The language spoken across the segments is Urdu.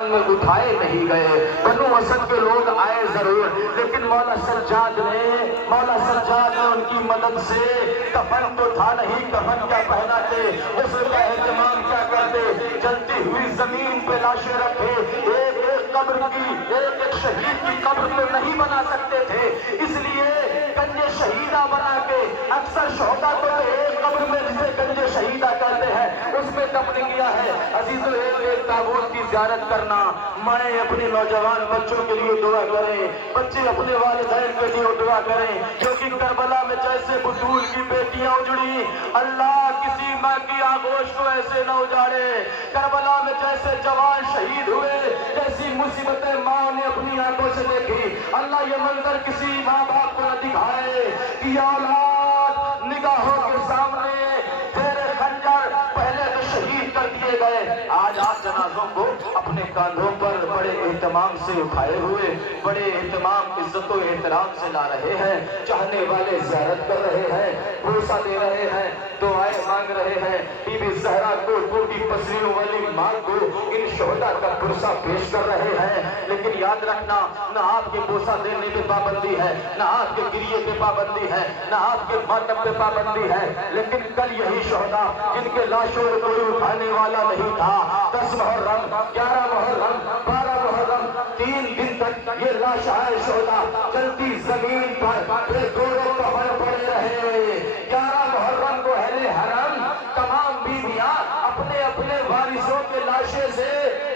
میں اٹھائے نہیں گئے۔ بنو اسد کے لوگ آئے ضرور، لیکن مولا سجاد نے ان کی مدد سے کفن تو تھا نہیں، کفن کیا پہناتے، غسل کا اہتمام کیا کرتے، جلتی ہوئی زمین پہ لاشیں رکھے، ایک ایک قبر کی، ایک ایک شہید کی قبر تو نہیں بنا سکتے تھے، اس لیے گنج شہیدہ بنا کے اکثر شہدا کو ایک قبر میں جسے گنج شہیدہ کہتے ہیں اس میں دفن کیا ہے۔ عزیزو، ایک تابوت کی زیارت کرنا، مائیں اپنے نوجوان بچوں کے لیے دعا کریں، بچے اپنے والدین کے لیے دعا کریں، کیونکہ کربلا میں جیسے بطول کی بیٹیاں اجڑی، اللہ کسی ماں کی آغوش کو ایسے نہ اجاڑے۔ کربلا میں جیسے جوان شہید ہوئے، جیسی مصیبتیں ماں نے اپنی آنکھوں سے دیکھی، اللہ یہ منظر کسی ماں باپ کو نہ دکھائے کہ اولاد نگاہوں کے سامنے تیرے خنجر پہلے تو شہید کر دیے گئے، آج آپ جنازوں کو اپنے کاندھوں پر بڑے اہتمام سے اٹھائے ہوئے، بڑے اہتمام، عزت و احترام سے لا رہے ہیں، چاہنے والے زیارت کر رہے ہیں، بوسہ دے رہے ہیں، دعائیں مانگ رہے ہیں، بی بی زہرا کو، ٹوٹی پسلیوں والی ماں کو ان شہداء کا پرسہ پیش کر رہے ہیں۔ لیکن یاد رکھنا، نہ آپ کے بوسہ دینے پہ پابندی ہے، نہ آپ کے گریے پہ پابندی ہے، نہ آپ کے ماتم پہ پابندی ہے، لیکن کل یہی شہداء جن کے لاشوں کو کوئی اٹھانے والا نہیں تھا، 10 محرم، 11 محرم، 12 محرم، 3 دن تک یہ لاشیں شہداء چلتی زمین پر بے گورو کفن پڑے رہے۔ 11 محرم کو اہل حرم تمام بیویاں اپنے اپنے وارثوں کے لاشیں سے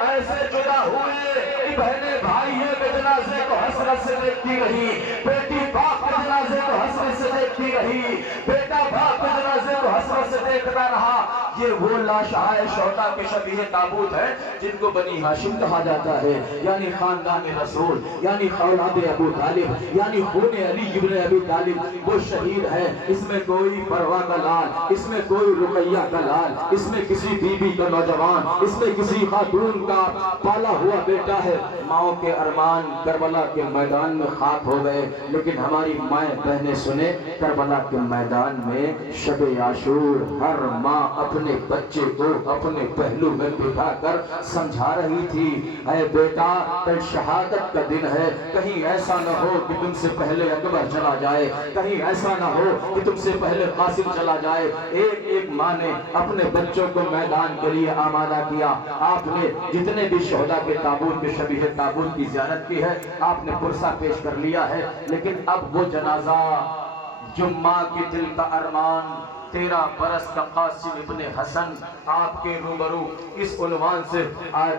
ایسے جدا ہوئے کہ بہنیں بھائیوں کے جنازے کو حسرت سے دیکھتی رہی، بیٹی باپ کے جنازے کو حسرت سے دیکھتی رہی، بیٹا باپ کے جنازے کو حسرت سے دیکھتا رہا۔ یہ وہ لاشیں شہداء کے شبیہ تابوت ہے جن کو بنی ہاشم کہا جاتا ہے، یعنی خاندان رسول، یعنی اولاد ابو طالب، یعنی خون علی ابن ابی طالب۔ وہ شہید ہے، اس میں کوئی پروا کا لال، اس میں کوئی رقیہ کا لال، اس میں کسی بی بی کا نوجوان، اس میں کسی خاتون کا پالا ہوا بیٹا ہے۔ ماؤں کے ارمان کربلا کے میدان میں خاک ہو گئے، لیکن ہماری مائیں بہنیں سنیں، کربلا کے میدان میں شب عاشور ہر ماں اپنے بچے کو اپنے پہلو میں بٹھا کر سمجھا رہی تھی، اے بیٹا کل شہادت کا دن ہے، کہیں ایسا نہ ہو کہ تم سے پہلے اکبر چلا جائے، کہیں ایسا نہ ہو کہ تم سے پہلے قاسم چلا جائے۔ ایک ایک ماں نے اپنے بچوں کو میدان کے لیے آمادہ کیا۔ آپ نے جتنے بھی شہداء کے تابوت کے شبیہ تابوت کی زیارت کی ہے، آپ نے پرسہ پیش کر لیا ہے، لیکن اب وہ جنازہ جو ماں کے دل کا ارمان 13 برس کا قاسم ابن حسن آپ کے روبرو اس عنوان سے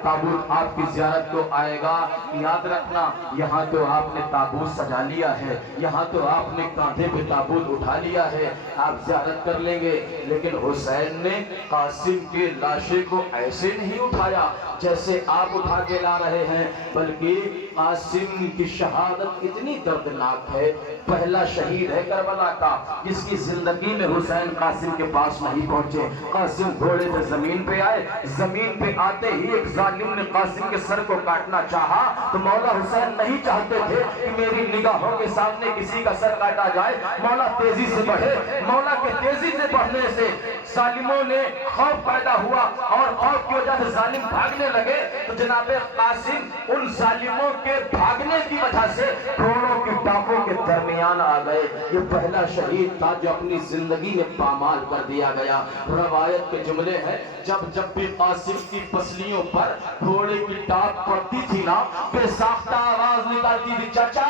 تابوت آپ کی زیارت کو آئے گا۔ یاد رکھنا، یہاں تو آپ نے تابوت سجا لیا ہے، یہاں تو آپ نے کاندھے پہ تابوت اٹھا لیا ہے، آپ زیارت کر لیں گے، لیکن حسین نے قاسم کے لاشے کو ایسے نہیں اٹھایا جیسے آپ اٹھا کے لا رہے ہیں، بلکہ قاسم کی شہادت اتنی دردناک ہے، پہلا شہید ہے کربلا کا جس کی زندگی میں حسین قاسم کے پاس نہیں پہنچے۔ قاسم گھوڑے سے زمین پہ آئے، زمین پہ آتے ہی ایک ظالم نے قاسم کے سر کو کاٹنا چاہا تو مولا حسین نہیں چاہتے تھے کہ میری نگاہوں کے سامنے کسی کا سر کاٹا جائے، مولا تیزی سے بڑھے۔ مولا کے تیزی سے بڑھنے سے ظالموں نے خوف پیدا ہوا اور خوف کی وجہ سے ظالم بھاگنے لگے، تو جناب قاسم ان ظالموں کے بھاگنے کی وجہ سے گھوڑوں کی ٹانگوں کے درمیان آ گئے۔ یہ پہلا شہید تھا جو اپنی زندگی میں پامال کر دیا گیا۔ روایت کے جملے ہیں، جب بھی قاسم کی پسلیوں پر گھوڑے کی ٹانگ پڑتی تھی نا، بے ساختہ آواز نکالتی تھی، چچا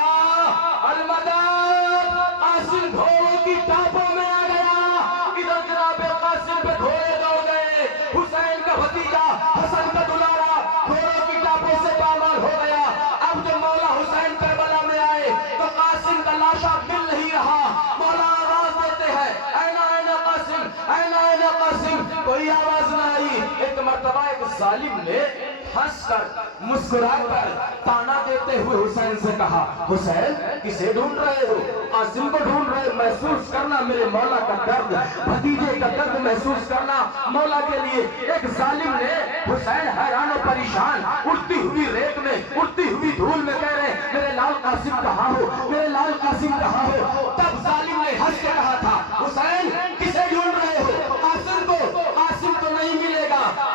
المدد، قاسم گھوڑوں کی ٹانگوں میں آ گیا۔ ادھر جناب قاسم پہ گھوڑے دوڑ گئے، حسین کا بھتیجا، حسن کا دلارا گھوڑوں کی ٹانگوں سے پامال ہو گیا۔ اب جب مولا حسین کربلا میں آئے تو قاسم کا لاشا مل نہیں رہا۔ مولا آواز دیتے ہیں، اے قاسم، کوئی آواز نہ آئی۔ ایک مرتبہ ایک ظالم نے ہنس کر مسکرا کر تانا دیتے ہوئے حسین سے کہا، حسین کسے ڈھونڈ رہے ہو؟ قاسم کو ڈھونڈ رہے، محسوس کرنا میرے مولا کا درد، بھتیجے کا درد محسوس کرنا مولا کے لیے۔ ایک ظالم نے، حسین حیران و پریشان اڑتی ہوئی ریت میں، اڑتی ہوئی دھول میں کہہ رہے، میرے لال قاسم کہاں ہو، میرے لال قاسم کہاں ہو؟ تب ظالم نے ہنس کے کہا تھا، حسین کسے ڈھونڈ رہے ہو؟ قاسم کو نہیں ملے گا۔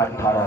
18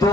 2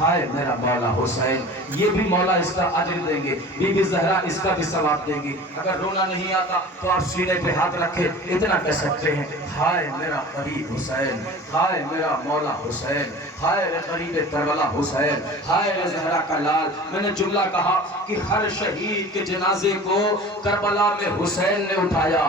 ہائے میرا مولا حسین، یہ بھی مولا اس کا اجر دیں گے، بی بی زہرا اس کا بھی ثواب دیں گی۔ اگر رونا نہیں آتا تو آپ سینے پہ ہاتھ رکھے اتنا کہہ سکتے ہیں، ہائے میرا قریب حسین، ہائے میرا مولا حسین، ہائے رے قریب کربلا حسین، ہائے رے زہرا کا لال۔ میں نے جملہ کہا کہ ہر شہید کے جنازے کو کربلا میں حسین نے اٹھایا،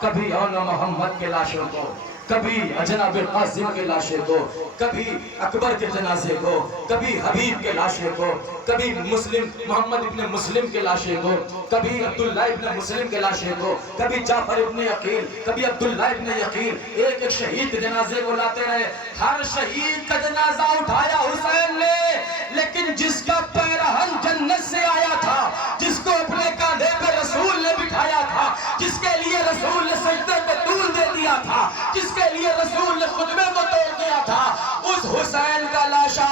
کبھی اون محمد کے لاشوں کو، کبھی جناب قاسم کے لاشے کو، کبھی اکبر کے جنازے کو، کبھی حبیب کے لاشے کو، کبھی مسلم محمد ابن مسلم کے لاشے کو، کبھی عبداللہ ابن مسلم کے لاشے کو، کبھی جعفر ابن عقیل، کبھی عبداللہ ابن عقیل، ایک ایک شہید کے جنازے کو لاتے رہے۔ ہر شہید کا جنازہ اٹھایا حسین نے، لیکن جس کا پیرہن جنت سے آیا تھا، جس کو اپنے کاندھے پہ رسول نے بٹھایا تھا، جس کے لیے رسول نے سجدے پہ طول دے دیا تھا، جس کے لیے رسول نے خطبے کو توڑ دیا تھا، اس حسین کا لاشا